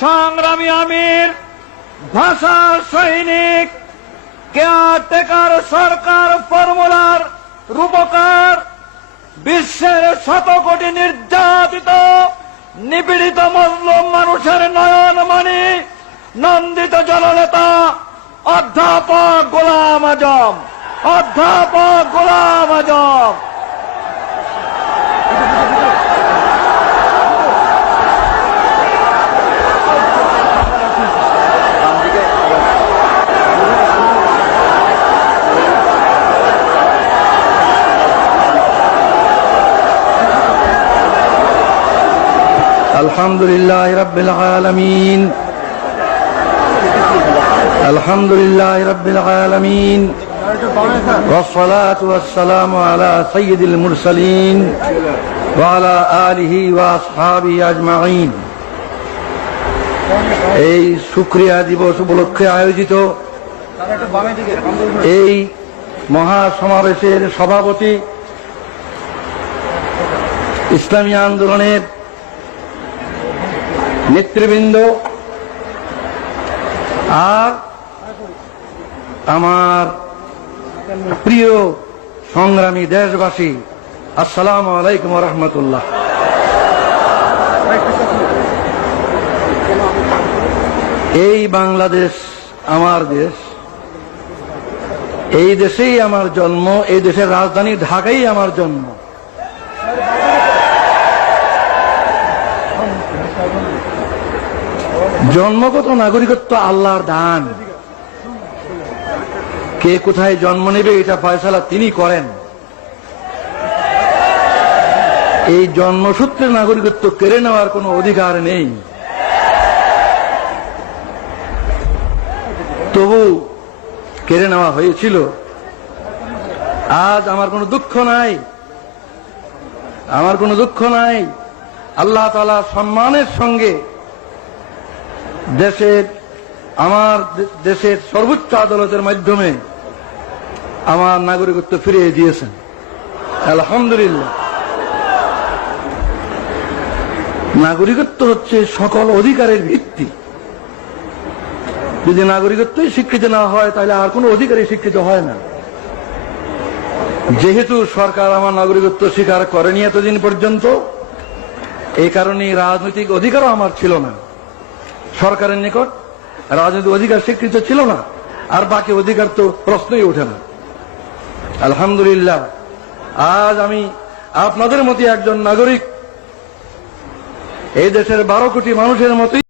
সংগ্রামী আমির, ভাষা সৈনিক, কেয়ারটেকার সরকার ফর্মুলার রূপকার, বিশ্বের শত কোটি নির্যাতিত নিপীড়িত মজলুম মানুষের নয়নমণি, নন্দিত জননেতা অধ্যাপক গোলাম আজম, অধ্যাপক গোলাম আজম। আলহামদুলিল্লাহ রাব্বিল আলামিন, আলহামদুলিল্লাহ রাব্বিল আলামিন, ওয়াসসালাতু ওয়াসসালামু আলা সাইয়্যিদিল মুরসালিন ওয়া আলা আলিহি ওয়া আসহাবিহি আজমাইন। এই শুকরিয়া দিবস উপলক্ষে আয়োজিত এই মহাসমাবেশের সভাপতি, ইসলামী আন্দোলনের নেতৃবৃন্দ আর আমার প্রিয় সংগ্রামী দেশবাসী, আসসালামু আলাইকুম ওয়া রাহমাতুল্লাহ। এই বাংলাদেশ আমার দেশ, এই দেশেই আমার জন্ম, এই দেশের রাজধানী ঢাকাই আমার জন্ম। জন্মগত নাগরিকত্ব আল্লাহর দান, কে কোথায় জন্ম নেবে এটা ফয়সালা তিনি করেন। এই জন্মসূত্রে নাগরিকত্ব কেড়ে নেওয়ার কোনো অধিকার নেই। তবু কেড়ে নেওয়া হয়েছিল। আজ আমার কোনো দুঃখ নাই, আমার কোনো দুঃখ নাই। আল্লাহ তাআলা সম্মানের সঙ্গে আমার দেশের সর্বোচ্চ আদালতের মাধ্যমে আমার নাগরিকত্ব ফিরিয়ে দিয়েছেন, আলহামদুলিল্লাহ। নাগরিকত্ব হচ্ছে সকল অধিকারের ভিত্তি। যদি নাগরিকত্বই স্বীকৃতি না হয় তাহলে আর কোনো অধিকারই স্বীকৃত হয় না। যেহেতু সরকার আমার নাগরিকত্ব স্বীকার করেনি এতদিন পর্যন্ত, এই কারণে রাজনৈতিক অধিকারও আমার ছিল না। সরকারের নিকট রাজনৈতিক অধিকার স্বীকৃত ছিল না, আর বাকি অধিকার তো প্রশ্নই ওঠে না। আলহামদুলিল্লাহ, আজ আমি আপনাদের মতো একজন নাগরিক, এই দেশের 12 কোটি মানুষের মতোই